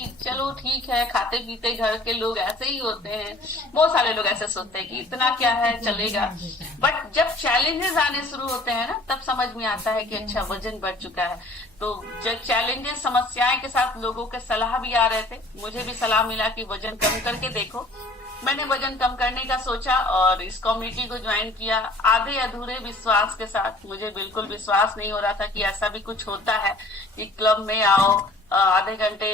कि चलो ठीक है, खाते पीते घर के लोग ऐसे ही होते हैं, बहुत सारे लोग ऐसे सोचते हैं कि इतना क्या है, चलेगा। बट जब चैलेंजेस आने शुरू होते हैं ना, तब समझ में आता है कि अच्छा वजन बढ़ चुका है। तो जब चैलेंजेस समस्याएं के साथ लोगों के सलाह भी आ रहे थे, मुझे भी सलाह मिला कि वजन कम करके देखो। मैंने वजन कम करने का सोचा और इस कम्युनिटी को ज्वाइन किया, आधे अधूरे विश्वास के साथ। मुझे बिल्कुल विश्वास नहीं हो रहा था कि ऐसा भी कुछ होता है कि क्लब में आओ, आधे घंटे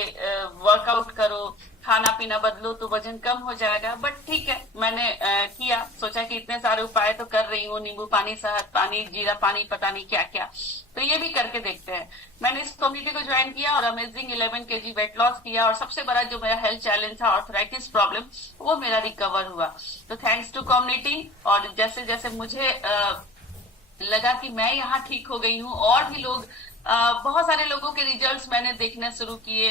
वर्कआउट करो, खाना पीना बदलो तो वजन कम हो जाएगा। बट ठीक है, मैंने किया, सोचा कि इतने सारे उपाय तो कर रही हूँ, नींबू पानी, शहद पानी, जीरा पानी, पता नहीं क्या क्या, तो ये भी करके देखते हैं। मैंने इस कम्युनिटी को ज्वाइन किया और अमेजिंग 11 केजी वेट लॉस किया। और सबसे बड़ा जो मेरा हेल्थ चैलेंज था, आर्थराइटिस प्रॉब्लम, वो मेरा रिकवर हुआ। तो थैंक्स टू कम्युनिटी। और जैसे जैसे मुझे लगा कि मैं यहाँ ठीक हो गई हूँ, और भी लोग, बहुत सारे लोगों के रिजल्ट्स मैंने देखने शुरू किए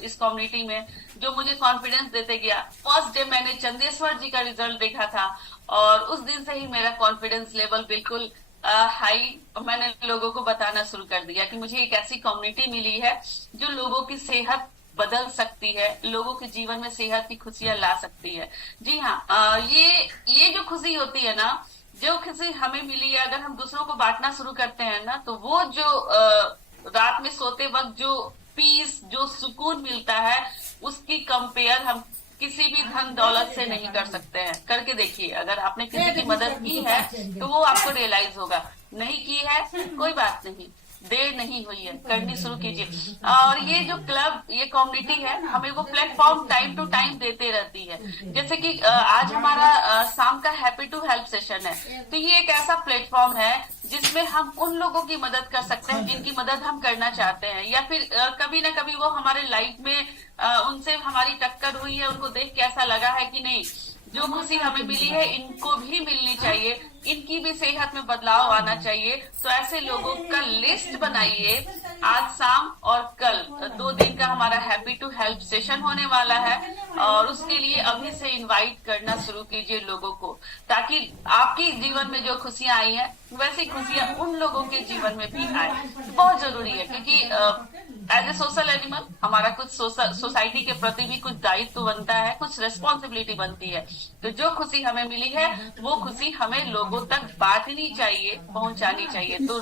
इस कम्युनिटी में, जो मुझे कॉन्फिडेंस देते गया। फर्स्ट डे मैंने चंदेश्वर जी का रिजल्ट देखा था और उस दिन से ही मेरा कॉन्फिडेंस लेवल बिल्कुल हाई। मैंने लोगों को बताना शुरू कर दिया कि मुझे एक ऐसी कम्युनिटी मिली है जो लोगों की सेहत बदल सकती है, लोगों के जीवन में सेहत की खुशियां ला सकती है। जी हाँ, ये जो खुशी होती है ना, जो खुशी हमें मिली है, अगर हम दूसरों को बांटना शुरू करते हैं ना, तो वो जो रात में सोते वक्त जो पीस, जो सुकून मिलता है, उसकी कंपेयर हम किसी भी धन दौलत से नहीं कर सकते हैं। करके देखिए, अगर आपने किसी की मदद की है तो वो आपको रियलाइज होगा, नहीं की है कोई बात नहीं, देर नहीं हुई है, करनी शुरू कीजिए। और ये जो क्लब, ये कम्युनिटी है, हमें वो प्लेटफॉर्म टाइम टू टाइम देते रहती है। जैसे कि आज हमारा शाम का हैप्पी टू हेल्प सेशन है, तो ये एक ऐसा प्लेटफॉर्म है जिसमें हम उन लोगों की मदद कर सकते हैं जिनकी मदद हम करना चाहते हैं, या फिर कभी ना कभी वो हमारे लाइफ में उनसे हमारी टक्कर हुई है, उनको देख के ऐसा लगा है कि नहीं, जो खुशी हमें मिली है इनको भी मिलनी चाहिए, इनकी भी सेहत में बदलाव आना चाहिए। तो ऐसे लोगों का लिस्ट बनाइए। आज शाम और कल 2 दिन का हमारा हैप्पी टू हेल्प सेशन होने वाला है, और उसके लिए अभी से इनवाइट करना शुरू कीजिए लोगों को, ताकि आपके जीवन में जो खुशियां आई हैं वैसी खुशियां उन लोगों के जीवन में भी आए। तो बहुत जरूरी है, क्योंकि एज ए सोशल एनिमल हमारा कुछ सोसाइटी के प्रति भी कुछ दायित्व बनता है, कुछ रिस्पॉन्सिबिलिटी बनती है। तो जो खुशी हमें मिली है वो खुशी हमें लोगों तक बांटनी चाहिए, पहुंचानी चाहिए। तो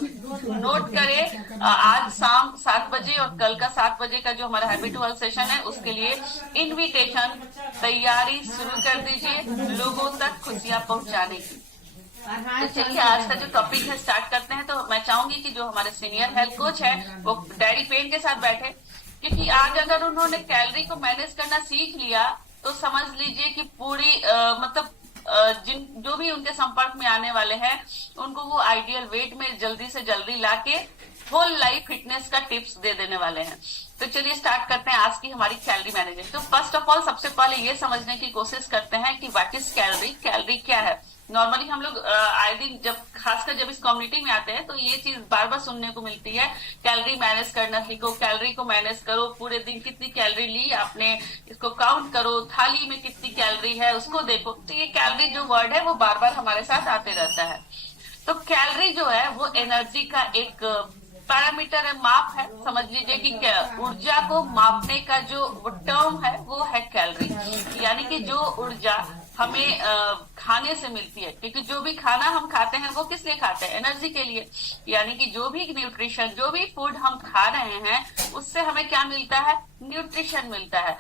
नोट करें, आज शाम 7 बजे और कल का 7 बजे का जो हमारा हैप्पी टू हेल्प सेशन है, उसके लिए इन्विटेशन तैयारी शुरू कर दीजिए लोगों तक खुशियां पहुंचाने की। तो चलिए आज का जो टॉपिक है स्टार्ट करते हैं। तो मैं चाहूंगी कि जो हमारे सीनियर हेल्थ कोच है वो डैडी पेन के साथ बैठे, क्योंकि आज अगर उन्होंने कैलोरी को मैनेज करना सीख लिया तो समझ लीजिए कि पूरी जो भी उनके संपर्क में आने वाले हैं उनको वो आइडियल वेट में जल्दी से जल्दी लाके होल लाइफ फिटनेस का टिप्स दे देने वाले हैं। तो चलिए स्टार्ट करते हैं आज की हमारी कैलोरी मैनेजमेंट। तो फर्स्ट ऑफ ऑल सबसे पहले ये समझने की कोशिश करते हैं कि व्हाट इज कैलोरी, कैलोरी क्या है। नॉर्मली हम लोग आए दिन जब खासकर जब इस कम्युनिटी में आते हैं तो ये चीज बार बार सुनने को मिलती है, कैलोरी मैनेज करना सीखो, कैलोरी को मैनेज करो, पूरे दिन कितनी कैलोरी ली आपने, इसको काउंट करो, थाली में कितनी कैलोरी है उसको देखो। तो ये कैलोरी जो वर्ड है वो बार बार हमारे साथ आते रहता है। तो कैलोरी जो है वो एनर्जी का एक पैरामीटर है, माप है। समझ लीजिए कि ऊर्जा को मापने का जो टर्म है वो है कैलोरी, यानी कि जो ऊर्जा हमें खाने से मिलती है, क्योंकि जो भी खाना हम खाते हैं वो किस लिए खाते हैं, एनर्जी के लिए। यानी कि जो भी न्यूट्रिशन, जो भी फूड हम खा रहे हैं उससे हमें क्या मिलता है, न्यूट्रिशन मिलता है,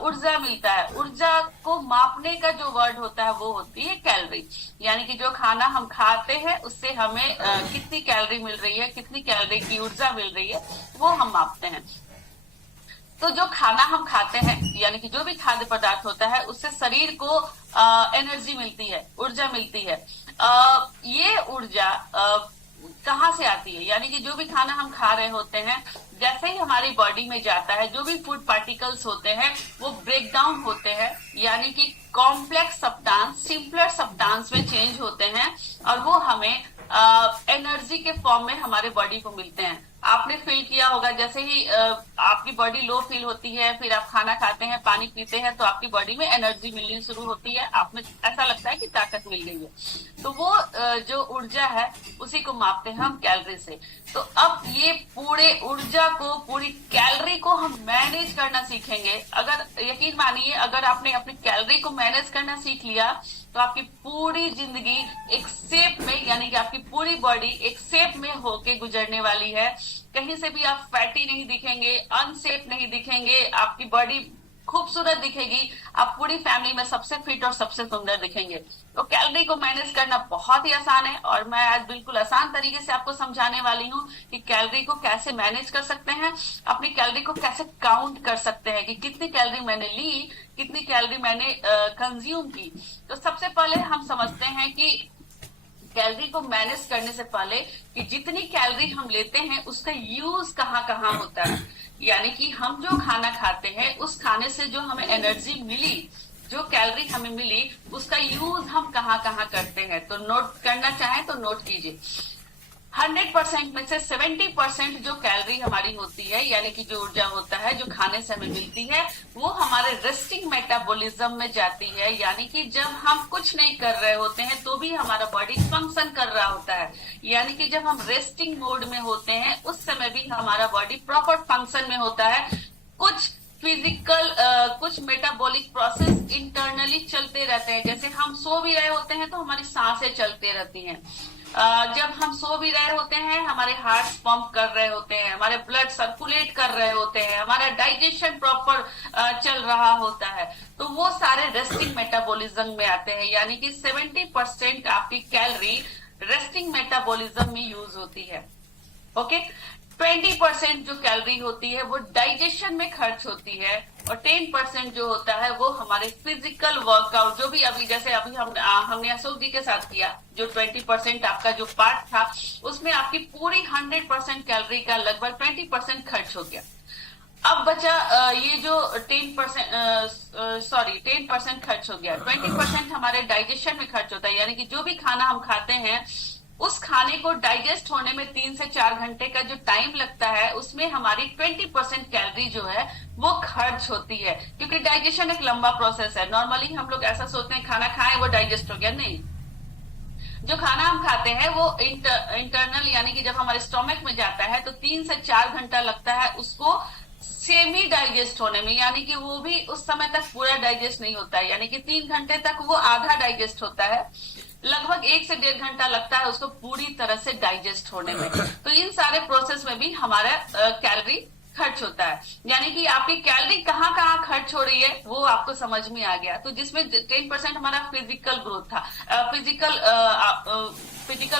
ऊर्जा मिलता है। ऊर्जा को मापने का जो वर्ड होता है वो होती है कैलोरी, यानी कि जो खाना हम खाते हैं उससे हमें कितनी कैलोरी मिल रही है, कितनी कैलोरी की ऊर्जा मिल रही है, वो हम मापते हैं। तो जो खाना हम खाते हैं, यानी कि जो भी खाद्य पदार्थ होता है, उससे शरीर को एनर्जी मिलती है, ऊर्जा मिलती है। ये ऊर्जा कहाँ से आती है, यानी कि जो भी खाना हम खा रहे होते हैं, जैसे ही हमारी बॉडी में जाता है, जो भी फूड पार्टिकल्स होते हैं वो ब्रेक डाउन होते हैं, यानी कि कॉम्प्लेक्स सब्सटेंस सिंपलर सब्सटेंस में चेंज होते हैं, और वो हमें एनर्जी के फॉर्म में हमारे बॉडी को मिलते हैं। आपने फील किया होगा, जैसे ही आपकी बॉडी लो फील होती है, फिर आप खाना खाते हैं, पानी पीते हैं, तो आपकी बॉडी में एनर्जी मिलनी शुरू होती है, आप में ऐसा लगता है कि ताकत मिल गई है। तो वो जो ऊर्जा है उसी को मापते हैं हम कैलोरी से। तो अब ये पूरे ऊर्जा को, पूरी कैलोरी को हम मैनेज करना सीखेंगे। अगर यकीन मानिए, अगर आपने अपनी कैलोरी को मैनेज करना सीख लिया तो आपकी पूरी जिंदगी एक शेप में, यानी कि आपकी पूरी बॉडी एक शेप में होके गुजरने वाली है। कहीं से भी आप फैटी नहीं दिखेंगे, अनशेप नहीं दिखेंगे, आपकी बॉडी खूबसूरत दिखेगी, आप पूरी फैमिली में सबसे फिट और सबसे सुंदर दिखेंगे। तो कैलोरी को मैनेज करना बहुत ही आसान है और मैं आज बिल्कुल आसान तरीके से आपको समझाने वाली हूँ कि कैलोरी को कैसे मैनेज कर सकते हैं, अपनी कैलोरी को कैसे काउंट कर सकते हैं कि कितनी कैलोरी मैंने ली, कितनी कैलोरी मैंने कंज्यूम की। तो सबसे पहले हम समझते हैं कि कैलोरी को मैनेज करने से पहले कि जितनी कैलोरी हम लेते हैं उसका यूज कहाँ कहाँ होता है, यानी कि हम जो खाना खाते हैं उस खाने से जो हमें एनर्जी मिली, जो कैलोरी हमें मिली, उसका यूज हम कहाँ कहाँ करते हैं। तो नोट करना चाहें तो नोट कीजिए। 100% में से 70% जो कैलोरी हमारी होती है, यानी कि जो ऊर्जा होता है जो खाने से हमें मिलती है, वो हमारे रेस्टिंग मेटाबॉलिज्म में जाती है। यानी कि जब हम कुछ नहीं कर रहे होते हैं तो भी हमारा बॉडी फंक्शन कर रहा होता है, यानी कि जब हम रेस्टिंग मोड में होते हैं उस समय भी हमारा बॉडी प्रॉपर फंक्शन में होता है। कुछ फिजिकल कुछ मेटाबॉलिक प्रोसेस इंटरनली चलते रहते हैं। जैसे हम सो भी रहे होते हैं तो हमारी सांसें चलते रहती हैं। जब हम सो भी रहे होते हैं हमारे हार्ट पंप कर रहे होते हैं, हमारे ब्लड सर्कुलेट कर रहे होते हैं, हमारा डाइजेशन प्रॉपर चल रहा होता है। तो वो सारे रेस्टिंग मेटाबॉलिज्म में आते हैं, यानी कि 70% आपकी कैलोरी रेस्टिंग मेटाबॉलिज्म में यूज होती है। ओके, 20% जो कैलोरी होती है वो डाइजेशन में खर्च होती है और 10% जो होता है वो हमारे फिजिकल वर्कआउट, जो भी अभी जैसे अभी हमने अशोक जी के साथ किया, जो 20% आपका जो पार्ट था उसमें आपकी पूरी 100% कैलोरी का लगभग 20% खर्च हो गया। अब बचा ये जो 10% खर्च हो गया। 20% हमारे डाइजेशन में खर्च होता है, यानी कि जो भी खाना हम खाते हैं उस खाने को डाइजेस्ट होने में 3 से 4 घंटे का जो टाइम लगता है उसमें हमारी 20% कैलोरी जो है वो खर्च होती है, क्योंकि डाइजेशन एक लंबा प्रोसेस है। नॉर्मली हम लोग ऐसा सोचते हैं खाना खाएं वो डाइजेस्ट हो गया, नहीं। जो खाना हम खाते हैं वो इंटरनल, यानी कि जब हमारे स्टोमक में जाता है तो 3 से 4 घंटा लगता है उसको सेमी डाइजेस्ट होने में, यानी कि वो भी उस समय तक पूरा डाइजेस्ट नहीं होता है, यानी कि 3 घंटे तक वो आधा डाइजेस्ट होता है। लगभग 1 से 1.5 घंटा लगता है उसको पूरी तरह से डाइजेस्ट होने में। तो इन सारे प्रोसेस में भी हमारा कैलोरी खर्च होता है, यानी कि आपकी कैलोरी कहाँ कहाँ खर्च हो रही है वो आपको समझ में आ गया। तो जिसमें 10% हमारा फिजिकल ग्रोथ था, फिजिकल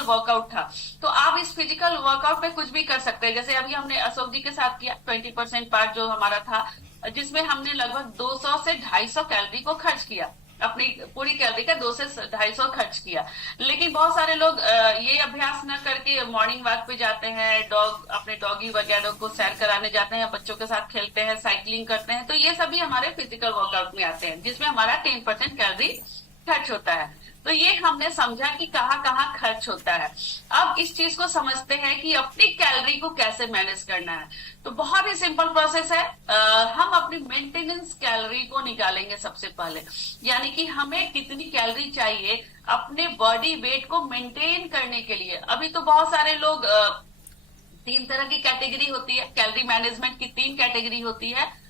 वर्कआउट था। तो आप इस फिजिकल वर्कआउट में कुछ भी कर सकते हैं। जैसे अभी हमने अशोक जी के साथ किया, 20% पार्ट जो हमारा था, जिसमें हमने लगभग 200 से 250 कैलोरी को खर्च किया, अपनी पूरी कैलोरी का 200 से 250 खर्च किया। लेकिन बहुत सारे लोग ये अभ्यास न करके मॉर्निंग वॉक पे जाते हैं, अपने डॉगी वगैरह को सैर कराने जाते हैं, बच्चों के साथ खेलते हैं, साइकिलिंग करते हैं। तो ये सभी हमारे फिजिकल वर्कआउट में आते हैं, जिसमें हमारा 10% कैलोरी खर्च होता है। तो ये हमने समझा कि कहाँ कहाँ खर्च होता है। अब इस चीज को समझते हैं कि अपनी कैलोरी को कैसे मैनेज करना है। तो बहुत ही सिंपल प्रोसेस है। हम अपनी मेंटेनेंस कैलोरी को निकालेंगे सबसे पहले, यानी कि हमें कितनी कैलोरी चाहिए अपने बॉडी वेट को मेंटेन करने के लिए। अभी तो बहुत सारे लोग 3 तरह की कैटेगरी होती है, कैलोरी मैनेजमेंट की 3 कैटेगरी होती है।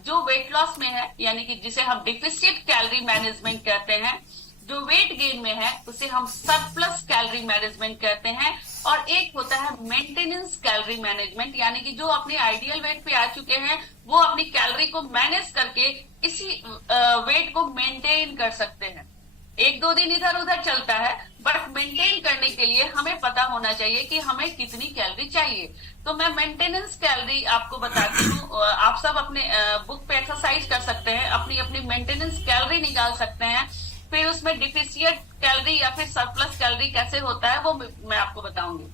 जो वेट लॉस में है, यानी कि जिसे हम डिफिसिट कैलोरी मैनेजमेंट कहते हैं। जो वेट गेन में है उसे हम सरप्लस कैलोरी मैनेजमेंट कहते हैं। और एक होता है मेंटेनेंस कैलोरी मैनेजमेंट, यानी कि जो अपने आइडियल वेट पे आ चुके हैं वो अपनी कैलोरी को मैनेज करके इसी वेट को मेंटेन कर सकते हैं। 1-2 दिन इधर उधर चलता है, बट मेंटेन करने के लिए हमें पता होना चाहिए कि हमें कितनी कैलोरी चाहिए। तो मैं मेंटेनेंस कैलोरी आपको बताती हूँ। आप सब अपने बुक पे एक्सरसाइज कर सकते हैं, अपनी अपनी मेंटेनेंस कैलोरी निकाल सकते हैं। फिर उसमें डिफिशिएंट कैलोरी या फिर सरप्लस कैलोरी कैसे होता है वो मैं आपको बताऊंगी।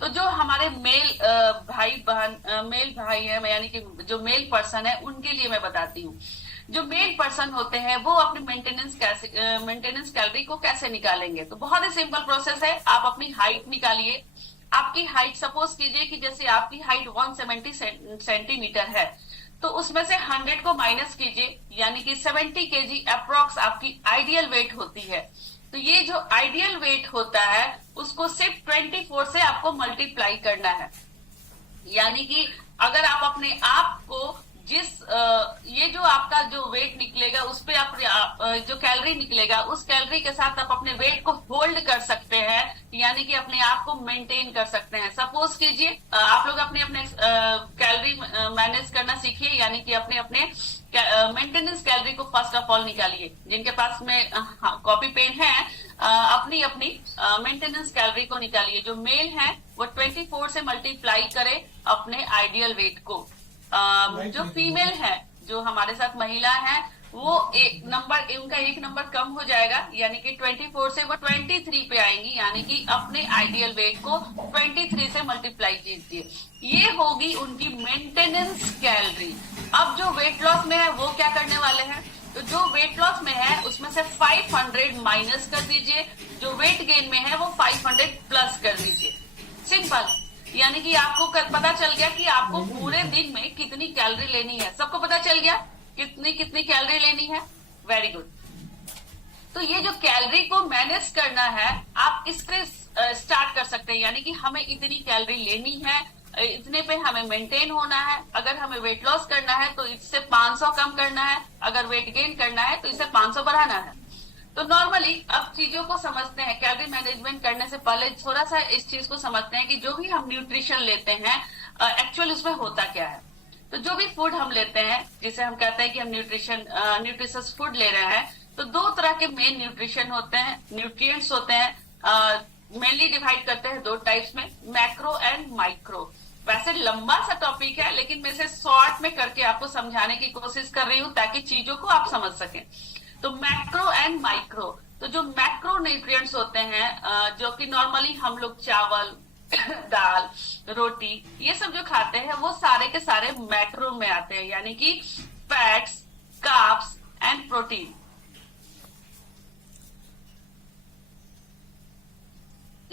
तो जो हमारे मेल भाई है, यानी कि जो मेल पर्सन है, उनके लिए मैं बताती हूँ। जो मेन पर्सन होते हैं वो अपनी मेंटेनेंस कैलोरी को कैसे निकालेंगे? तो बहुत ही सिंपल प्रोसेस है। आप अपनी हाइट निकालिए। आपकी हाइट सपोज कीजिए कि जैसे आपकी हाइट 170 सेंटीमीटर है, तो उसमें से 100 को माइनस कीजिए, यानी कि 70 केजी अप्रोक्स आपकी आइडियल वेट होती है। तो ये जो आइडियल वेट होता है उसको सिर्फ 24 से आपको मल्टीप्लाई करना है। यानी कि अगर आप अपने आप को ये जो आपका जो वेट निकलेगा उस पे आप जो कैलोरी निकलेगा उस कैलोरी के साथ आप अपने वेट को होल्ड कर सकते हैं, यानी कि अपने आप को मेंटेन कर सकते हैं। सपोज कीजिए आप लोग अपने अपने कैलोरी मैनेज करना सीखिए, यानी कि अपने अपने मेंटेनेंस कैलोरी को फर्स्ट ऑफ ऑल निकालिए। जिनके पास में कॉपी पेन है अपनी अपनी मेंटेनेंस कैलोरी को निकालिए। जो मेल है वो 24 से मल्टीप्लाई करे अपने आइडियल वेट को। जो फीमेल है, जो हमारे साथ महिला है, वो उनका एक नंबर कम हो जाएगा, यानी कि 24 से वो 23 पे आएंगी, यानी कि अपने आइडियल वेट को 23 से मल्टीप्लाई कीजिए। ये होगी उनकी मेंटेनेंस कैलोरी। अब जो वेट लॉस में है वो क्या करने वाले हैं? तो जो वेट लॉस में है उसमें से 500 माइनस कर दीजिए, जो वेट गेन में है वो 500 प्लस कर दीजिए। सिंपल। यानी कि आपको पता चल गया कि आपको पूरे दिन में कितनी कैलोरी लेनी है। सबको पता चल गया कितनी कितनी कैलोरी लेनी है? Very good. तो ये जो कैलोरी को मैनेज करना है आप इससे स्टार्ट कर सकते हैं, यानी कि हमें इतनी कैलोरी लेनी है, इतने पे हमें मेंटेन होना है। अगर हमें वेट लॉस करना है तो इससे 500 कम करना है, अगर वेट गेन करना है तो इससे 500 बढ़ाना है। तो नॉर्मली अब चीजों को समझते हैं। कैलोरी मैनेजमेंट करने से पहले थोड़ा सा इस चीज को समझते हैं कि जो भी हम न्यूट्रिशन लेते हैं एक्चुअल उसमें होता क्या है। तो जो भी फूड हम लेते हैं, जिसे हम कहते हैं कि हम न्यूट्रिशियस फूड ले रहे हैं, तो दो तरह के मेन न्यूट्रिशन होते हैं, न्यूट्रिएंट्स होते हैं। मेनली डिवाइड करते हैं दो टाइप्स में, मैक्रो एंड माइक्रो। वैसे लंबा सा टॉपिक है, लेकिन मैं इसे शॉर्ट में करके आपको समझाने की कोशिश कर रही हूँ ताकि चीजों को आप समझ सकें। तो मैक्रो एंड माइक्रो। तो जो मैक्रो न्यूट्रिएंट्स होते हैं जो कि नॉर्मली हम लोग चावल दाल रोटी ये सब जो खाते हैं वो सारे के सारे मैक्रो में आते हैं, यानी कि फैट्स, कार्ब्स एंड प्रोटीन।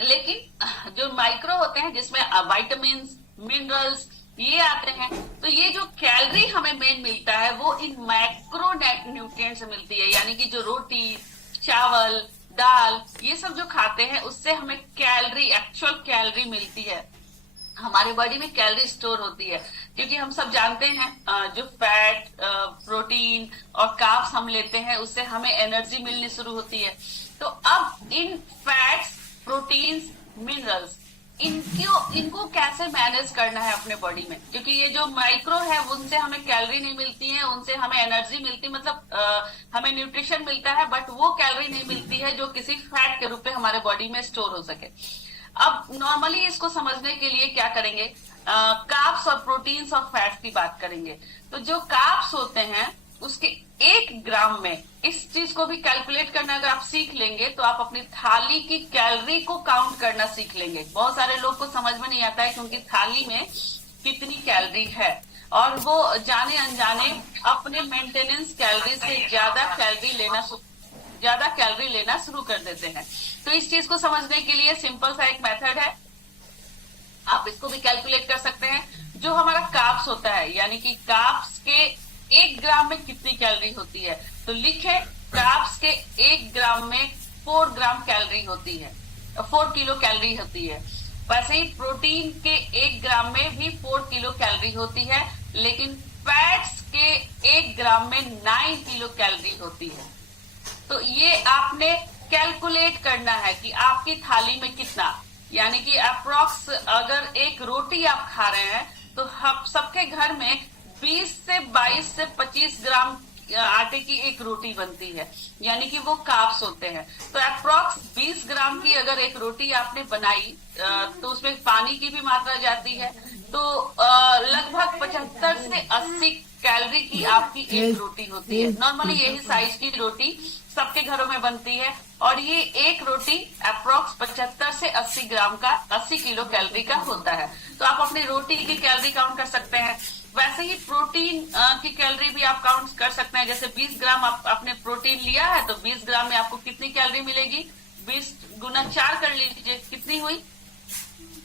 लेकिन जो माइक्रो होते हैं जिसमें विटामिन, मिनरल्स ये आते हैं, तो ये जो कैलोरी हमें मेन मिलता है वो इन मैक्रो न्यूट्रिएंट से मिलती है, यानी कि जो रोटी, चावल, दाल ये सब जो खाते हैं उससे हमें कैलोरी, एक्चुअल कैलोरी मिलती है। हमारे बॉडी में कैलोरी स्टोर होती है, क्योंकि हम सब जानते हैं जो फैट, प्रोटीन और कार्ब्स हम लेते हैं उससे हमें एनर्जी मिलनी शुरू होती है। तो अब इन फैट्स, प्रोटीन्स, मिनरल्स इनको कैसे मैनेज करना है अपने बॉडी में, क्योंकि ये जो माइक्रो है उनसे हमें कैलोरी नहीं मिलती है, उनसे हमें एनर्जी मिलती, मतलब हमें न्यूट्रिशन मिलता है, बट वो कैलोरी नहीं मिलती है जो किसी फैट के रूप में हमारे बॉडी में स्टोर हो सके। अब नॉर्मली इसको समझने के लिए क्या करेंगे, कार्ब्स और प्रोटीन्स और फैट्स की बात करेंगे। तो जो कार्ब्स होते हैं उसके 1 ग्राम में, इस चीज को भी कैलकुलेट करना अगर आप सीख लेंगे तो आप अपनी थाली की कैलोरी को काउंट करना सीख लेंगे। बहुत सारे लोग को समझ में नहीं आता है कि उनकी थाली में कितनी कैलोरी है, और वो जाने अनजाने अपने मेंटेनेंस कैलोरी से ज्यादा कैलोरी लेना शुरू कर देते हैं। तो इस चीज को समझने के लिए सिंपल सा एक मेथड है, आप इसको भी कैलकुलेट कर सकते हैं। जो हमारा कार्ब्स होता है, यानी कि कार्ब्स के 1 ग्राम में कितनी कैलोरी होती है, तो लिखे कार्ब्स के 1 ग्राम में 4 ग्राम कैलोरी होती है, 4 किलो कैलोरी होती है। वैसे ही प्रोटीन के 1 ग्राम में भी 4 किलो कैलोरी होती है, लेकिन फैट्स के 1 ग्राम में 9 किलो कैलोरी होती है। तो ये आपने कैलकुलेट करना है कि आपकी थाली में कितना, यानी कि अप्रोक्स अगर एक रोटी आप खा रहे हैं तो हम सबके घर में 20 से 22 से 25 ग्राम आटे की एक रोटी बनती है, यानी कि वो कार्ब्स होते हैं। तो अप्रोक्स 20 ग्राम की अगर एक रोटी आपने बनाई तो उसमें पानी की भी मात्रा जाती है, तो लगभग 75 से 80 कैलोरी की आपकी एक रोटी होती है। नॉर्मली यही साइज की रोटी सबके घरों में बनती है, और ये एक रोटी अप्रोक्स 75 से 80 ग्राम का 80 किलो कैलोरी का होता है। तो आप अपनी रोटी की कैलोरी काउंट कर सकते हैं। वैसे ही प्रोटीन की कैलोरी भी आप काउंट कर सकते हैं। जैसे 20 ग्राम आपने प्रोटीन लिया है तो 20 ग्राम में आपको कितनी कैलोरी मिलेगी, 20 गुना 4 कर लीजिए, कितनी हुई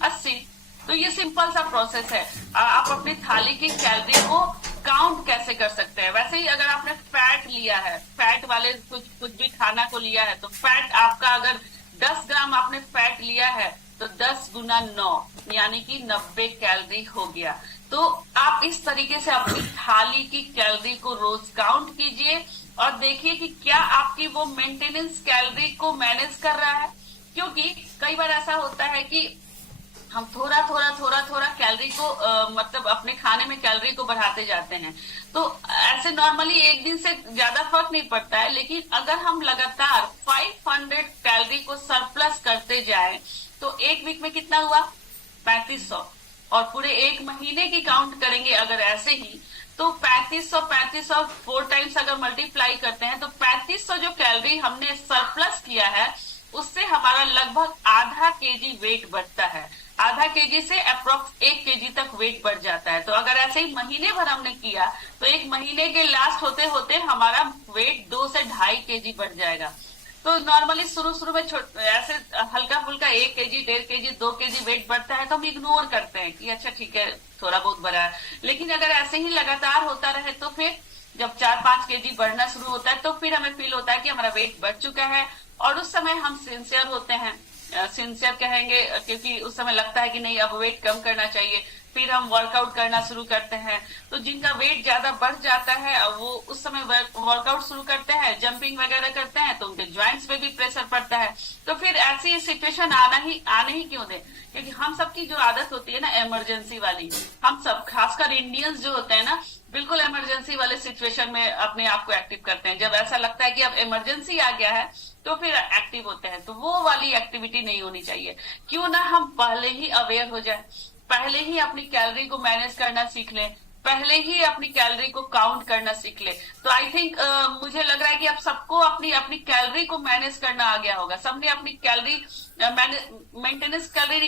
80। तो ये सिंपल सा प्रोसेस है। आप अपनी थाली की कैलोरी को काउंट कैसे कर सकते हैं। वैसे ही अगर आपने फैट लिया है, फैट वाले कुछ भी खाना को लिया है, तो फैट आपका अगर 10 ग्राम आपने फैट लिया है तो 10 गुना 9 यानी कि 90 कैलोरी हो गया। तो आप इस तरीके से अपनी थाली की कैलोरी को रोज काउंट कीजिए और देखिए कि क्या आपकी वो मेंटेनेंस कैलोरी को मैनेज कर रहा है। क्योंकि कई बार ऐसा होता है कि हम थोड़ा कैलोरी को मतलब अपने खाने में कैलोरी को बढ़ाते जाते हैं। तो ऐसे नॉर्मली एक दिन से ज्यादा फर्क नहीं पड़ता है, लेकिन अगर हम लगातार 500 कैलोरी को सरप्लस करते जाएं तो एक वीक में कितना हुआ 3500, और पूरे एक महीने की काउंट करेंगे अगर ऐसे ही तो 3500 4 टाइम्स अगर मल्टीप्लाई करते हैं तो 3500 जो कैलोरी हमने सरप्लस किया है उससे हमारा लगभग आधा केजी वेट बढ़ता है। आधा केजी से अप्रोक्स 1 केजी तक वेट बढ़ जाता है। तो अगर ऐसे ही महीने भर हमने किया तो एक महीने के लास्ट होते होते हमारा वेट 2 से 2.5 केजी बढ़ जाएगा। तो नॉर्मली शुरू में ऐसे हल्का फुल्का 1 केजी 1.5 केजी 2 केजी वेट बढ़ता है तो हम इग्नोर करते हैं कि अच्छा ठीक है थोड़ा बहुत बढ़ा है। लेकिन अगर ऐसे ही लगातार होता रहे तो फिर जब 4-5 केजी बढ़ना शुरू होता है तो फिर हमें फील होता है कि हमारा वेट बढ़ चुका है, और उस समय हम सिंसियर होते हैं। सिंसियर कहेंगे क्योंकि उस समय लगता है कि नहीं अब वेट कम करना चाहिए। फिर हम वर्कआउट करना शुरू करते हैं। तो जिनका वेट ज्यादा बढ़ जाता है वो उस समय वर्कआउट शुरू करते हैं, जंपिंग वगैरह करते हैं, तो उनके ज्वाइंट्स पे भी प्रेशर पड़ता है। तो फिर ऐसी सिचुएशन आने ही क्यों दे, क्योंकि हम सबकी जो आदत होती है ना इमरजेंसी वाली, हम सब खासकर इंडियंस जो होते हैं ना बिल्कुल इमरजेंसी वाले सिचुएशन में अपने आप को एक्टिव करते हैं। जब ऐसा लगता है कि अब इमरजेंसी आ गया है तो फिर एक्टिव होते हैं। तो वो वाली एक्टिविटी नहीं होनी चाहिए। क्यों ना हम पहले ही अवेयर हो जाए, पहले ही अपनी कैलोरी को मैनेज करना सीख लें, पहले ही अपनी कैलोरी को काउंट करना सीख ले। तो आई थिंक मुझे लग रहा है कि अब सबको अपनी अपनी कैलोरी को मैनेज करना आ गया होगा। सबने अपनी कैलोरी मेंटेनेंस कैलोरी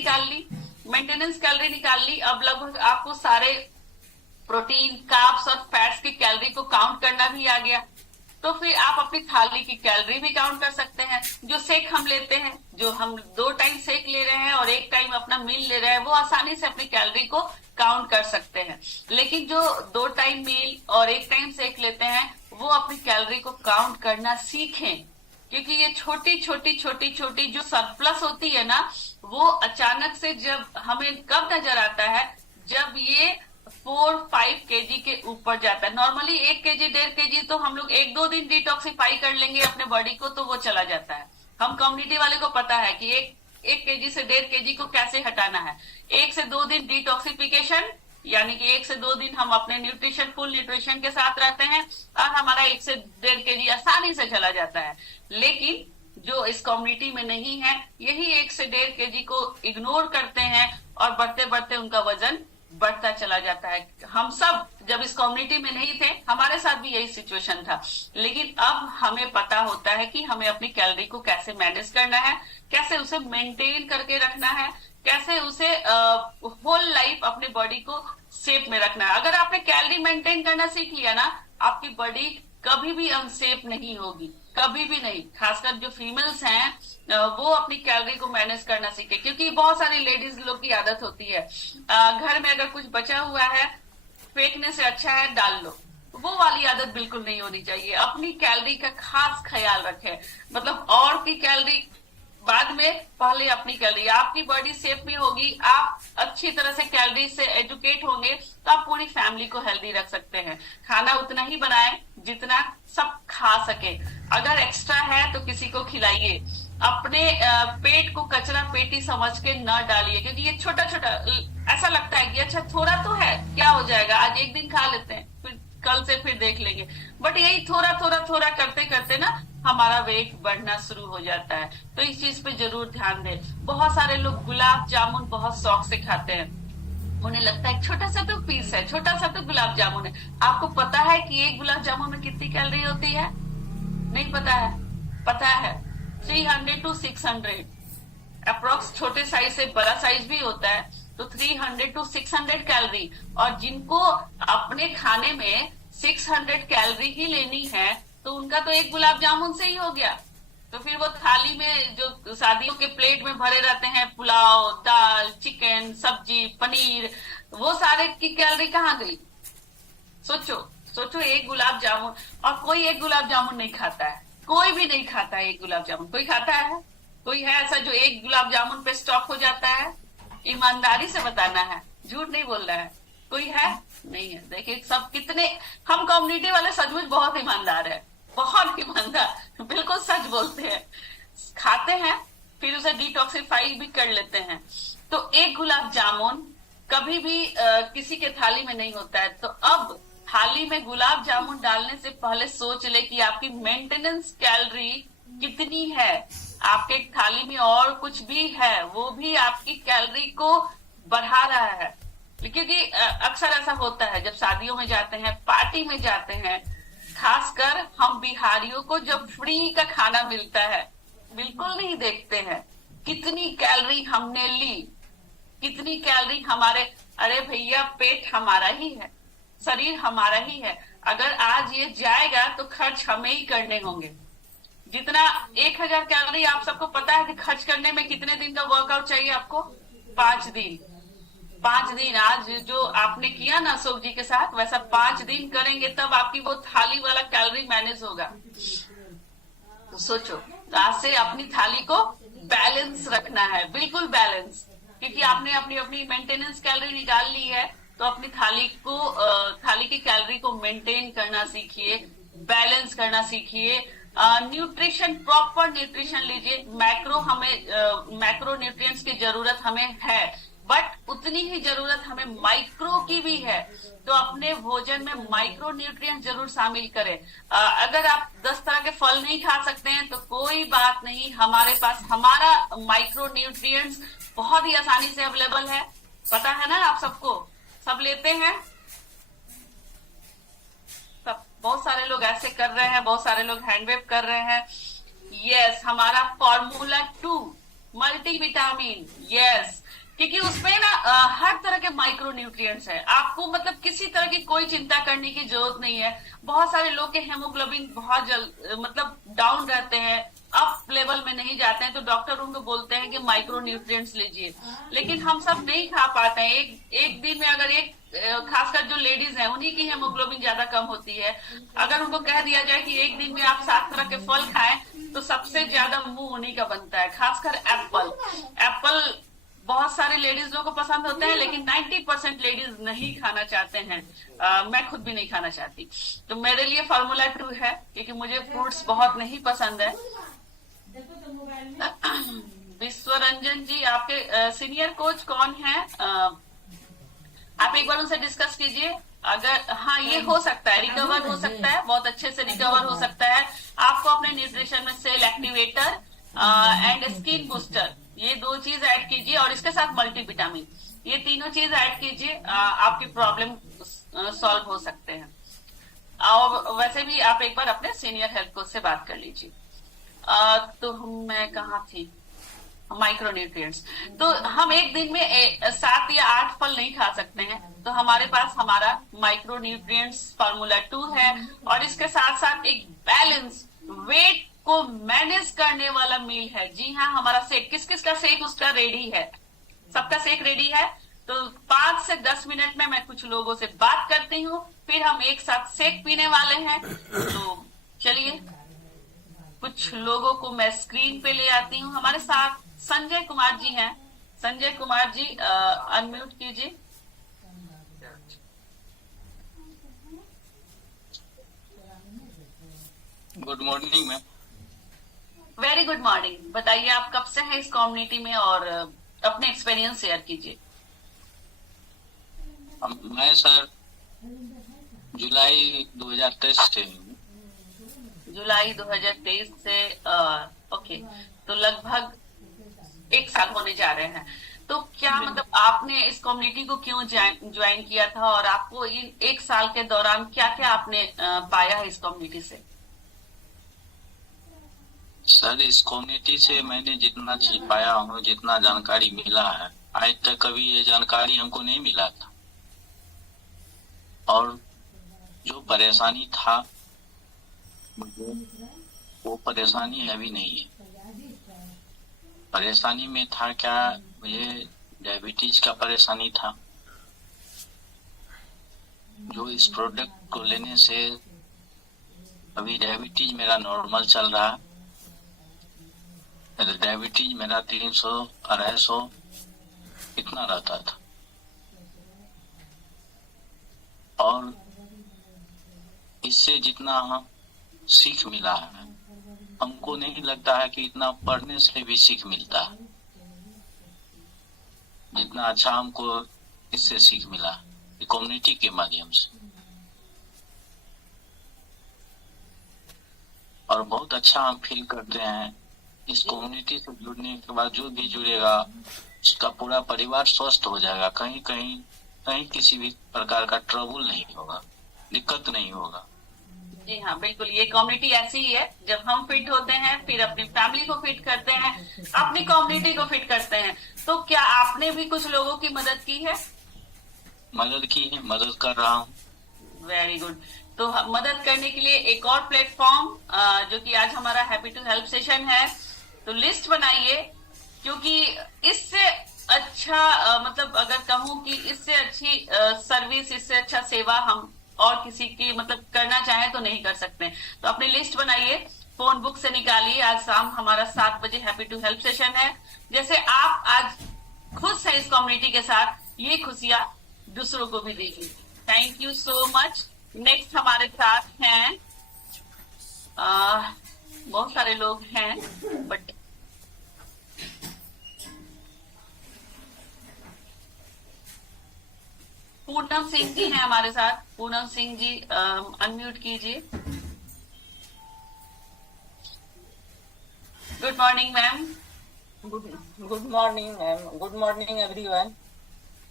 निकाल ली। अब लगभग आपको सारे प्रोटीन, कार्ब्स और फैट्स की कैलोरी को काउंट करना भी आ गया। तो फिर आप अपनी थाली की कैलोरी भी काउंट कर सकते हैं। जो शेक हम लेते हैं, जो हम 2 टाइम शेक ले रहे हैं और 1 टाइम अपना मील ले रहे हैं, वो आसानी से अपनी कैलोरी को काउंट कर सकते हैं। लेकिन जो 2 टाइम मील और 1 टाइम शेक लेते हैं वो अपनी कैलोरी को काउंट करना सीखें। क्योंकि ये छोटी जो सरप्लस होती है ना, वो अचानक से जब हमें कब नजर आता है, जब ये 4-5 केजी के ऊपर जाता है। नॉर्मली 1 केजी 1.5 केजी तो हम लोग 1-2 दिन डिटॉक्सिफाई कर लेंगे अपने बॉडी को तो वो चला जाता है। हम कम्युनिटी वाले को पता है कि 1 केजी से 1.5 केजी को कैसे हटाना है। 1 से 2 दिन डिटॉक्सिफिकेशन, यानी कि 1 से 2 दिन हम अपने फुल न्यूट्रिशन के साथ रहते हैं और हमारा 1 से 1.5 केजी आसानी से चला जाता है। लेकिन जो इस कम्युनिटी में नहीं है, यही 1 से 1.5 केजी को इग्नोर करते हैं और बढ़ते बढ़ते उनका वजन बढ़ता चला जाता है। हम सब जब इस कम्युनिटी में नहीं थे, हमारे साथ भी यही सिचुएशन था। लेकिन अब हमें पता होता है कि हमें अपनी कैलोरी को कैसे मैनेज करना है, कैसे उसे मेंटेन करके रखना है, कैसे उसे होल लाइफ अपने बॉडी को शेप में रखना है। अगर आपने कैलोरी मेंटेन करना सीख लिया ना, आपकी बॉडी कभी भी अनसेफ नहीं होगी, कभी भी नहीं। खासकर जो फीमेल्स हैं वो अपनी कैलोरी को मैनेज करना सीखे। क्योंकि बहुत सारी लेडीज लोग की आदत होती है घर में अगर कुछ बचा हुआ है फेंकने से अच्छा है डाल लो, वो वाली आदत बिल्कुल नहीं होनी चाहिए। अपनी कैलोरी का खास ख्याल रखें। मतलब और की कैलोरी बाद में, पहले अपनी कैलोरी। आपकी बॉडी शेप में होगी, आप अच्छी तरह से कैलोरी से एजुकेट होंगे तो आप पूरी फैमिली को हेल्दी रख सकते हैं। खाना उतना ही बनाएं जितना सब खा सके। अगर एक्स्ट्रा है तो किसी को खिलाइए। अपने पेट को कचरा पेटी समझ के न डालिए। क्योंकि ये छोटा ऐसा लगता है कि अच्छा थोड़ा तो है, क्या हो जाएगा, आज एक दिन खा लेते हैं, फिर कल से फिर देख लेंगे। बट यही थोड़ा करते करते ना हमारा वेट बढ़ना शुरू हो जाता है। तो इस चीज पे जरूर ध्यान दें। बहुत सारे लोग गुलाब जामुन बहुत शौक से खाते हैं। उन्हें लगता है छोटा सा तो पीस है, छोटा सा तो गुलाब जामुन है। आपको पता है कि एक गुलाब जामुन में कितनी कैलोरी होती है? नहीं पता है? पता है 300 to 600 अप्रोक्स। छोटे साइज से बड़ा साइज भी होता है तो 300 to 600 कैलोरी, और जिनको अपने खाने में 600 कैलोरी ही लेनी है तो उनका तो एक गुलाब जामुन से ही हो गया। तो फिर वो थाली में जो शादियों के प्लेट में भरे रहते हैं, पुलाव, दाल, चिकन, सब्जी, पनीर, वो सारे की कैलोरी कहाँ गई? सोचो सोचो, एक गुलाब जामुन, और कोई एक गुलाब जामुन नहीं खाता है, कोई भी नहीं खाता है एक गुलाब जामुन। कोई खाता है? कोई है ऐसा जो एक गुलाब जामुन पे स्टॉप हो जाता है? ईमानदारी से बताना है, झूठ नहीं बोल रहा है। कोई है? नहीं है। देखिए सब कितने, हम कम्युनिटी वाले सचमुच बहुत ईमानदार है, बहुत ईमानदार, बिल्कुल सच बोलते हैं। खाते हैं फिर उसे डिटॉक्सिफाई भी कर लेते हैं। तो एक गुलाब जामुन कभी भी किसी के थाली में नहीं होता है। तो अब थाली में गुलाब जामुन डालने से पहले सोच ले कि आपकी मेंटेनेंस कैलोरी कितनी है। आपके थाली में और कुछ भी है, वो भी आपकी कैलोरी को बढ़ा रहा है। क्योंकि अक्सर ऐसा होता है, जब शादियों में जाते हैं, पार्टी में जाते हैं, खासकर हम बिहारियों को जब फ्री का खाना मिलता है, बिल्कुल नहीं देखते हैं कितनी कैलोरी हमने ली, कितनी कैलोरी हमारे। अरे भैया, पेट हमारा ही है, शरीर हमारा ही है। अगर आज ये जाएगा तो खर्च हमें ही करने होंगे। जितना 1000 कैलोरी आप सबको पता है कि खर्च करने में कितने दिन का वर्कआउट चाहिए आपको? 5 दिन। 5 दिन आज जो आपने किया ना अशोक जी के साथ, वैसा 5 दिन करेंगे तब आपकी वो थाली वाला कैलोरी मैनेज होगा। तो सोचो, तो आज से अपनी थाली को बैलेंस रखना है, बिल्कुल बैलेंस। क्योंकि आपने अपनी अपनी मेंटेनेंस कैलोरी निकाल ली है, तो अपनी थाली की कैलोरी को मेंटेन करना सीखिए, बैलेंस करना सीखिए। न्यूट्रिशन, प्रॉपर न्यूट्रिशन लीजिए। मैक्रो न्यूट्रिएंट्स की जरूरत हमें है, बट उतनी ही जरूरत हमें माइक्रो की भी है। तो अपने भोजन में माइक्रो न्यूट्रिएंट जरूर शामिल करें। अगर आप 10 तरह के फल नहीं खा सकते हैं तो कोई बात नहीं, हमारे पास हमारा माइक्रो न्यूट्रिएंट्स बहुत ही आसानी से अवेलेबल है। पता है ना आप सबको? सब लेते हैं? सब, बहुत सारे लोग ऐसे कर रहे हैं, बहुत सारे लोग हैंडवेव कर रहे हैं। यस, हमारा फॉर्मूला 2 मल्टीविटामिन, यस, क्योंकि उसमें ना हर तरह के माइक्रो न्यूट्रिएंट्स है। आपको मतलब किसी तरह की कोई चिंता करने की जरूरत नहीं है। बहुत सारे लोग के हेमोग्लोबिन बहुत मतलब डाउन रहते हैं, अप लेवल में नहीं जाते हैं, तो डॉक्टर उनको बोलते हैं कि माइक्रो न्यूट्रिएंट्स लीजिए, लेकिन हम सब नहीं खा पाते हैं। एक दिन में अगर खासकर जो लेडीज हैं उन्हीं की हेमोग्लोबिन ज्यादा कम होती है। अगर उनको कह दिया जाए कि एक दिन में आप 7 तरह के फल खाएं, तो सबसे ज्यादा मुंह उन्हीं का बनता है। खासकर एप्पल बहुत सारे लेडीज लोगों को पसंद होते हैं, लेकिन 90% लेडीज नहीं खाना चाहते हैं। मैं खुद भी नहीं खाना चाहती। तो मेरे लिए फॉर्मूला 2 है, क्योंकि मुझे फ्रूट्स बहुत नहीं पसंद है। विश्वरंजन जी, आपके सीनियर कोच कौन है? आप एक बार उनसे डिस्कस कीजिए। अगर हाँ, ये हो सकता है, रिकवर हो सकता है, बहुत अच्छे से रिकवर हो सकता है। आपको अपने न्यूट्रिशन में cell activator and skin booster, ये 2 चीज ऐड कीजिए, और इसके साथ मल्टीविटामिन, ये तीनों चीज ऐड कीजिए। आपकी प्रॉब्लम सॉल्व हो सकते हैं। और वैसे भी आप एक बार अपने सीनियर हेल्थ कोच से बात कर लीजिए। तो मैं कहाँ थी? Micro nutrients. तो हम एक दिन में 7 या 8 फल नहीं खा सकते हैं, तो हमारे पास हमारा माइक्रो न्यूट्रिएंट्स फॉर्मूला 2 है, और इसके साथ साथ एक बैलेंस वेट को मैनेज करने वाला मील है। जी हाँ, हमारा शेक, किस किस का शेक उसका रेडी है? सबका शेक रेडी है। तो 5 से 10 मिनट में मैं कुछ लोगों से बात करती हूँ, फिर हम एक साथ शेक पीने वाले हैं। तो चलिए, कुछ लोगों को मैं स्क्रीन पे ले आती हूँ। हमारे साथ संजय कुमार जी हैं। संजय कुमार जी, अनम्यूट कीजिए। Good morning ma'am. Very good morning. बताइए आप कब से हैं इस कम्युनिटी में, और अपने एक्सपीरियंस शेयर कीजिए। मैं सर जुलाई 2023 से हूँ। जुलाई 2023 से ओके, तो लगभग 1 साल होने जा रहे हैं। तो क्या मतलब आपने इस कम्युनिटी को क्यों ज्वाइन किया था, और आपको इन 1 साल के दौरान क्या क्या आपने पाया है इस कम्युनिटी से? सर, इस कम्युनिटी से मैंने जितना चीज पाया हूँ, जितना जानकारी मिला है, आज तक कभी ये जानकारी हमको नहीं मिला था। और जो परेशानी था मुझे, वो परेशानी अभी नहीं है। परेशानी में था क्या, मुझे डायबिटीज का परेशानी था। जो इस प्रोडक्ट को लेने से अभी डायबिटीज मेरा नॉर्मल चल रहा है। डायबिटीज मेरा 300 250 इतना रहता था। और इससे जितना सीख मिला है, हमको नहीं लगता है कि इतना पढ़ने से भी सीख मिलता है जितना अच्छा हमको इससे सीख मिला कम्युनिटी के माध्यम से। और बहुत अच्छा हम फील करते हैं। इस कम्युनिटी से जुड़ने के बाद जो भी जुड़ेगा उसका पूरा परिवार स्वस्थ हो जाएगा। कहीं किसी भी प्रकार का ट्रबल नहीं होगा, दिक्कत नहीं होगा। जी हाँ, बिल्कुल। ये कम्युनिटी ऐसी ही है, जब हम फिट होते हैं फिर अपनी फैमिली को फिट करते हैं, अपनी कम्युनिटी को फिट करते हैं। तो क्या आपने भी कुछ लोगों की मदद की है? मदद कर रहा हूँ। Very good. तो मदद करने के लिए एक और प्लेटफॉर्म, जो कि आज हमारा हैप्पी टू हेल्प सेशन है, तो लिस्ट बनाइए। क्योंकि इससे अच्छा मतलब अगर कहूँ कि इससे अच्छी सर्विस, इससे अच्छा सेवा हम और किसी की मतलब करना चाहे तो नहीं कर सकते। तो अपनी लिस्ट बनाइए, फोन बुक से निकालिए। आज शाम हमारा 7 बजे हैप्पी टू हेल्प सेशन है। जैसे आप आज खुश हैं इस कम्युनिटी के साथ, ये खुशियां दूसरों को भी दीजिए। Thank you so much. Next हमारे साथ हैं, बहुत सारे लोग हैं बट पूनम सिंह जी हैं हमारे साथ। पूनम सिंह जी अनम्यूट कीजिए। Good morning ma'am. Good morning ma'am. Good morning everyone.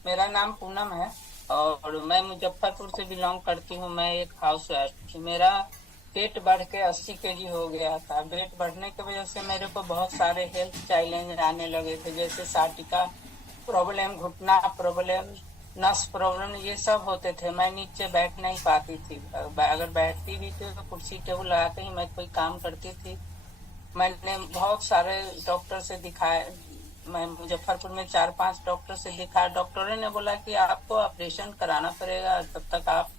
मेरा नाम पूनम है और मैं मुजफ्फरपुर से बिलोंग करती हूँ। मैं एक हाउस वाइफ थी। मेरा वेट बढ़ के 80 केजी हो गया था। वेट बढ़ने की वजह से मेरे को बहुत सारे हेल्थ चैलेंज आने लगे थे, जैसे साटिका प्रॉब्लम, घुटना प्रॉब्लम, नस प्रॉब्लम, ये सब होते थे। मैं नीचे बैठ नहीं पाती थी। अगर बैठती भी थी तो कुर्सी टेबल लगा के ही मैं कोई काम करती थी। मैंने बहुत सारे डॉक्टर से दिखाया। मैं मुजफ्फरपुर में 4-5 डॉक्टर से दिखाया। डॉक्टरों ने बोला कि आपको ऑपरेशन कराना पड़ेगा, तब तक आप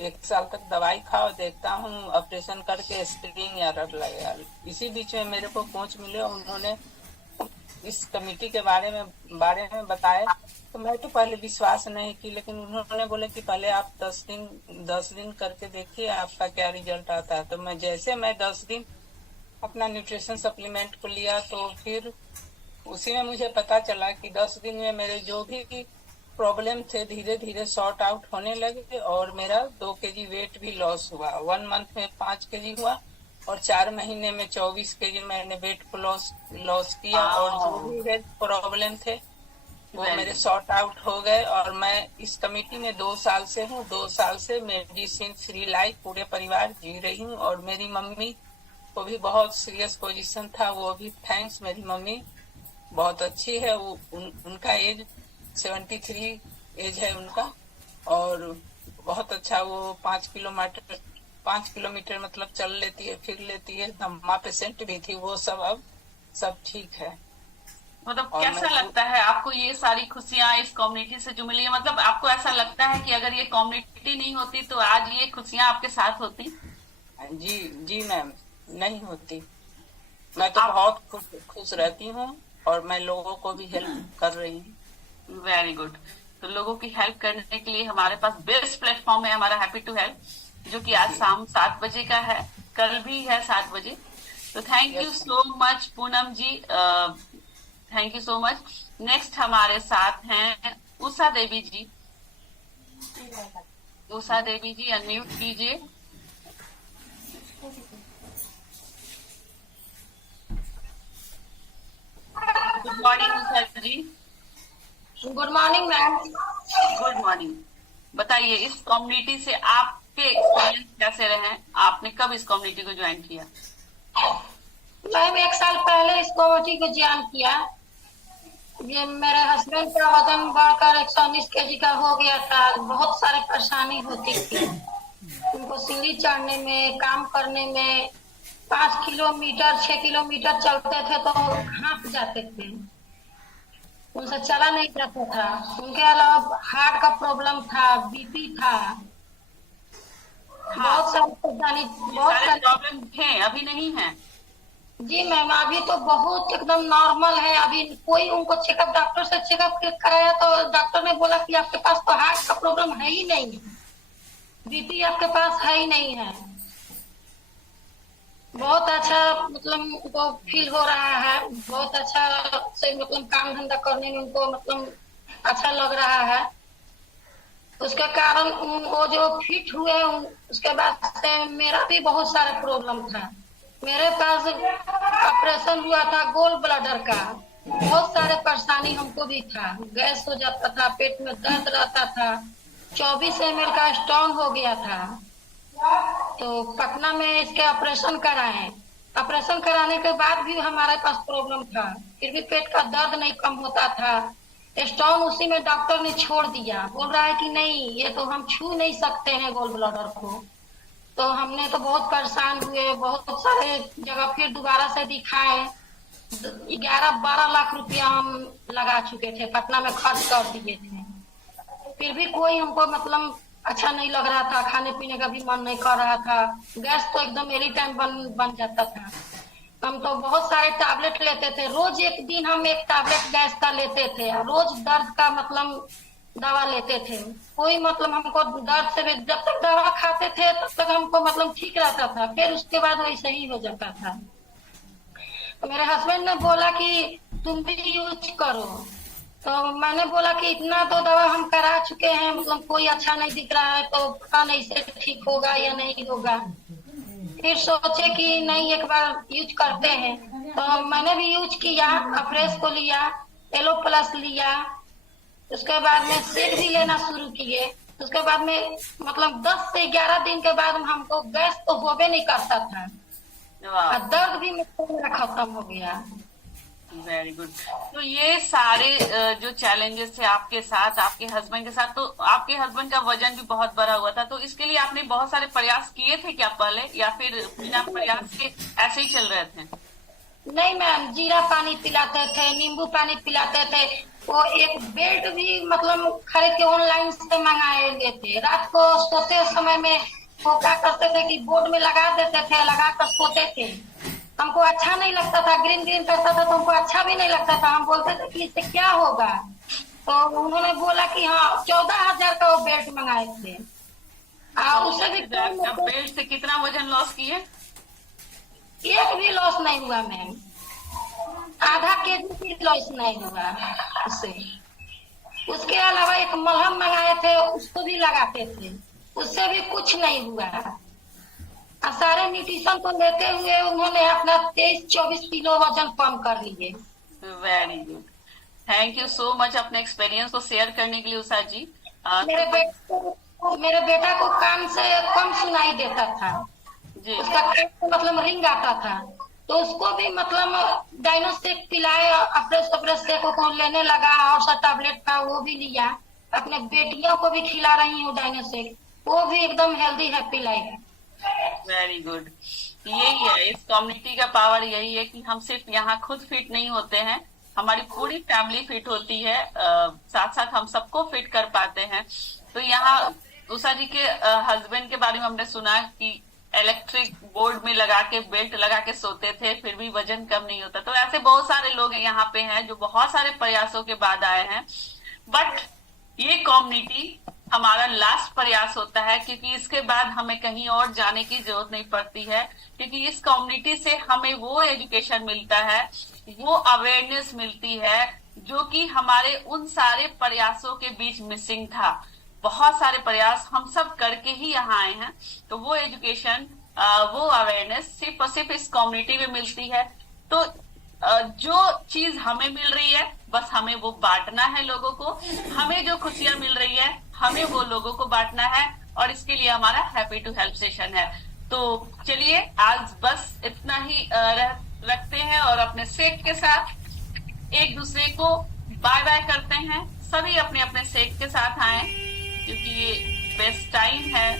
1 साल तक दवाई खाओ, देखता हूँ ऑपरेशन करके स्प्रिंग या रड लगेगा। इसी बीच में मेरे को कोच मिले, उन्होंने इस कमेटी के बारे में बताया। तो मैं तो पहले विश्वास नहीं की, लेकिन उन्होंने बोले कि पहले आप 10 दिन करके देखिए आपका क्या रिजल्ट आता है। तो मैं 10 दिन अपना न्यूट्रिशन सप्लीमेंट को लिया, तो फिर उसी में मुझे पता चला कि 10 दिन में मेरे जो भी प्रॉब्लम थे धीरे धीरे सॉर्ट आउट होने लगे और मेरा 2 केजी वेट भी लॉस हुआ। 1 मंथ में 5 केजी हुआ और 4 महीने में 24 केजी मैंने वेट को लॉस किया। और जो भी हेल्थ प्रॉब्लम थे वो मेरे सॉर्ट आउट हो गए। और मैं इस कमेटी में 2 साल से हूँ। 2 साल से मेडिसिन फ्री लाइफ पूरे परिवार जी रही हूँ। और मेरी मम्मी को भी बहुत सीरियस पोजीशन था, वो भी थैंक्स, मेरी मम्मी बहुत अच्छी है। वो उनका एज 73 एज है उनका, और बहुत अच्छा वो 5 किलोमीटर मतलब चल लेती है, फिर लेती है। अम्मा पेशेंट भी थी, वो सब अब सब ठीक है। मतलब कैसा लगता है आपको ये सारी खुशियां इस कम्युनिटी से जो मिली है? मतलब आपको ऐसा लगता है कि अगर ये कम्युनिटी नहीं होती तो आज ये खुशियां आपके साथ होती? जी मैम, नहीं होती। मैं तो बहुत खुश रहती हूँ और मैं लोगों को भी हेल्प कर रही हूँ। Very good. तो लोगों की हेल्प करने के लिए हमारे पास बेस्ट प्लेटफॉर्म है हमारा हैप्पी टू हेल्प, जो कि आज शाम 7 बजे का है, कल भी है 7 बजे। तो thank you so much Poonam ji, thank you so much. Next हमारे साथ हैं उषा देवी जी। उषा देवी जी अनम्यूट कीजिए। Good morning Usha ji. Good morning ma'am. Good morning. बताइए इस कम्युनिटी से आपके एक्सपीरियंस कैसे रहे? आपने कब इस कम्युनिटी को ज्वाइन किया? मैम 1 साल पहले इस कम्युनिटी को ज्वाइन किया। ये मेरे हस्बैंड का वजन बढ़कर 119 kg का हो गया था। बहुत सारे परेशानी होती थी उनको, सीढ़ी चढ़ने में, काम करने में। 5 किलोमीटर 6 किलोमीटर चलते थे तो हाँफ जाते थे, उनसे चला नहीं जाता था। उनके अलावा हार्ट का प्रॉब्लम था, बीपी था, बहुत सारी परेशानी, बहुत सारे सारी। प्रॉब्लम हैं, अभी नहीं है? जी मैम, अभी तो बहुत एकदम नॉर्मल है। अभी कोई उनको चेकअप, डॉक्टर से चेकअप कराया तो डॉक्टर ने बोला कि आपके पास तो हार्ट का प्रॉब्लम है ही नहीं, बीपी आपके पास है ही नहीं है। बहुत अच्छा मतलब उनको फील हो रहा है, बहुत अच्छा से मतलब काम धंधा करने में उनको मतलब अच्छा लग रहा है। उसके कारण वो जो फिट हुए, उसके बाद से मेरा भी बहुत सारा प्रॉब्लम था। मेरे पास ऑपरेशन हुआ था गोल ब्लैडर का, बहुत सारे परेशानी हमको भी था। गैस हो जाता था, पेट में दर्द रहता था, 24 ml का स्टोन हो गया था। तो पटना में इसके ऑपरेशन कराए। ऑपरेशन कराने के बाद भी हमारे पास प्रॉब्लम था, फिर भी पेट का दर्द नहीं कम होता था। स्टोन उसी में डॉक्टर ने छोड़ दिया, बोल रहा है कि नहीं ये तो हम छू नहीं सकते हैं गोल ब्लैडर को। तो हमने तो बहुत परेशान हुए, बहुत सारे जगह फिर दोबारा से दिखाए। 11-12 लाख रुपया हम लगा चुके थे, पटना में खर्च कर दिए थे। फिर भी कोई हमको मतलब अच्छा नहीं लग रहा था, खाने पीने का भी मन नहीं कर रहा था। गैस तो एकदम एनी टाइम बन जाता था। हम तो बहुत सारे टैबलेट लेते थे, रोज एक दिन हम एक टैबलेट गैस का लेते थे, रोज दर्द का मतलब दवा लेते थे। कोई मतलब हमको दर्द से भी, जब तक दवा खाते थे तब तक हमको मतलब ठीक रहता था, फिर उसके बाद वैसे ही हो जाता था। तो मेरे हस्बैंड ने बोला कि तुम भी यूज करो, तो मैंने बोला कि इतना तो दवा हम करा चुके हैं, मतलब कोई अच्छा नहीं दिख रहा है, तो पता नहीं से ठीक होगा या नहीं होगा। फिर सोचे कि नहीं एक बार यूज करते हैं, तो मैंने भी यूज किया। अफ्रेश को लिया, एलो प्लस लिया, उसके बाद में सेक भी लेना शुरू किए। उसके बाद में मतलब 10 से 11 दिन के बाद हमको गैस तो होबे नहीं करता था, वाह, दर्द भी मेरा खत्म हो गया। Very good. तो ये सारे जो चैलेंजेस थे आपके साथ, आपके हस्बैंड के साथ, तो आपके हस्बैंड का वजन भी बहुत बढ़ा हुआ था, तो इसके लिए आपने बहुत सारे प्रयास किए थे क्या पहले, या फिर बिना प्रयास के ऐसे ही चल रहे थे? नहीं मैम, जीरा पानी पिलाते थे, नींबू पानी पिलाते थे। वो एक बेल्ट भी मतलब खरीद के ऑनलाइन से मंगाए हुए थे। रात को सोते समय में वो क्या करते थे कि बोर्ड में लगा देते थे, लगा कर सोते थे। हमको अच्छा नहीं लगता था, ग्रीन ग्रीन करता था तो हमको अच्छा भी नहीं लगता था। हम बोलते थे कि इससे क्या होगा, तो उन्होंने बोला कि हाँ 14,000 का वो बेल्ट मंगाए थे। उससे भी बेल्ट से कितना वजन लॉस किए? एक भी लॉस नहीं हुआ मैम, आधा केजी भी लॉस नहीं हुआ उससे। उसके अलावा एक मलहम मंगाए थे, उसको भी लगाते थे, उससे भी कुछ नहीं हुआ। सारे न्यूट्रिशन को लेते हुए उन्होंने अपना 23-24 किलो वजन कम कर लिए। Very good, thank you so much अपने एक्सपीरियंस को शेयर करने के लिए उषा जी। मेरे बेटा को कान से कम सुनाई देता था जी, उसका कान मतलब रिंग आता था, तो उसको भी मतलब डायनोस्टिक पिलाए, अफ्रेश सेक को लेने लगा, और सा टैबलेट था वो भी लिया। अपने बेटियों को भी खिला रही हूँ डायनोस्टिक, वो भी एकदम हेल्दी हैप्पी लाइफ है। Very good. यही है, इस कम्युनिटी का पावर यही है कि हम सिर्फ यहाँ खुद फिट नहीं होते हैं, हमारी पूरी फैमिली फिट होती है, साथ साथ हम सबको फिट कर पाते हैं। तो यहाँ उषा जी के हस्बैंड के बारे में हमने सुना कि इलेक्ट्रिक बोर्ड में लगा के, बेल्ट लगा के सोते थे, फिर भी वजन कम नहीं होता। तो ऐसे बहुत सारे लोग यहाँ पे हैं जो बहुत सारे प्रयासों के बाद आए हैं। बट ये कम्युनिटी हमारा लास्ट प्रयास होता है, क्योंकि इसके बाद हमें कहीं और जाने की जरूरत नहीं पड़ती है, क्योंकि इस कम्युनिटी से हमें वो एजुकेशन मिलता है, वो अवेयरनेस मिलती है जो कि हमारे उन सारे प्रयासों के बीच मिसिंग था। बहुत सारे प्रयास हम सब करके ही यहाँ आए हैं, तो वो एजुकेशन, वो अवेयरनेस सिर्फ और सिर्फ इस कम्युनिटी में मिलती है। तो जो चीज हमें मिल रही है बस हमें वो बांटना है लोगों को। हमें जो खुशियां मिल रही है हमें वो लोगों को बांटना है, और इसके लिए हमारा हैप्पी टू हेल्प सेशन है। तो चलिए आज बस इतना ही रखते हैं, और अपने सेट के साथ एक दूसरे को बाय बाय करते हैं। सभी अपने अपने सेक के साथ आए, क्योंकि ये बेस्ट टाइम है